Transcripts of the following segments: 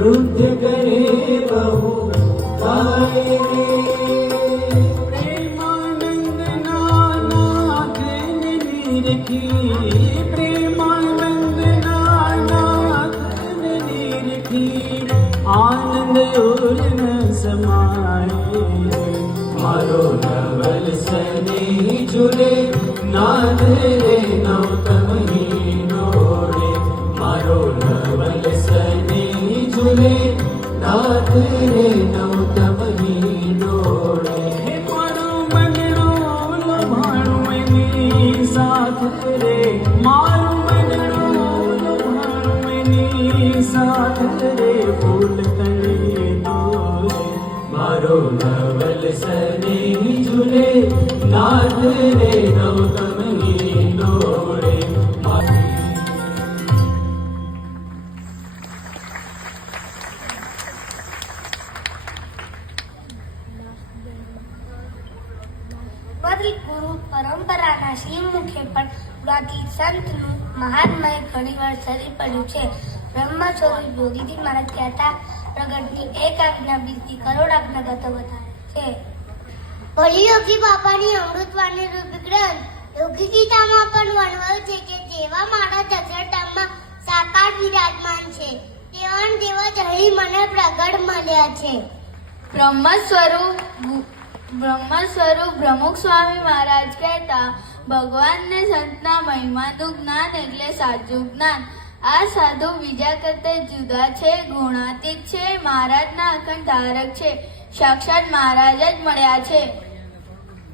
वृद्ध करे बहु गाए प्रेमानंद नाथ निरखी प्रेमानंद नाथ निरखी आनंद और न समाए मारो नवल सने झूले नाथ रे नौतम ही डोरे मारो नवल सने झूले नाथ रे नौतम ही डोरे मारो मनड़ो लभाणो एनी साथ रे मारो मनड़ो लभाणो एनी साथ रे फूल तले डोरे मारो नवल सने झूले नाथ रे नौतम ही डोरे ગુરુ પરંપરાના શ્રીમુખે પણ ગાતી સંતનું મહાત્મય ઘણીવાર સરી પડ્યું છે. બ્રહ્મ સ્વરૂપ યોગીજી મહારાજ કહેતા પ્રગટની એક આજ્ઞા બીજી કરોડ આજ્ઞા ગતો વધારે છે. ભલી યોગી બાપાની અમૃતવાણી રૂપી ગ્રંથ યોગી ગીતામાં પણ વર્ણવ્યું છે કે જેવા મારા જગરધામમાં સાકાર વિરાજમાન છે તેવા દેવા જહી મને પ્રગટ મળ્યા છે. બ્રહ્મ સ્વરૂપ પ્રમુખ સ્વામી મહારાજ કહેતા ભગવાનને સંતના મહિમાનું જ્ઞાન એટલે સાચું જ્ઞાન. આ સાધુ બીજા કરતા જુદા છે, ગુણાતીત છે, મહારાજના અખંડ ધારક છે, સાક્ષાત મહારાજ જ મળ્યા છે.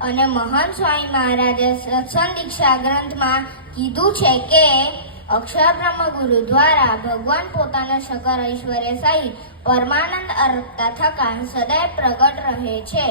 અને મહાન સ્વામી મહારાજે સત્સંગ દીક્ષા ગ્રંથમાં કીધું છે કે અક્ષર બ્રહ્મ ગુરુ દ્વારા ભગવાન પોતાના સકર ઐશ્વર્ય સહિત પરમાનંદ અર્પતા થકા સદાય પ્રગટ રહે છે.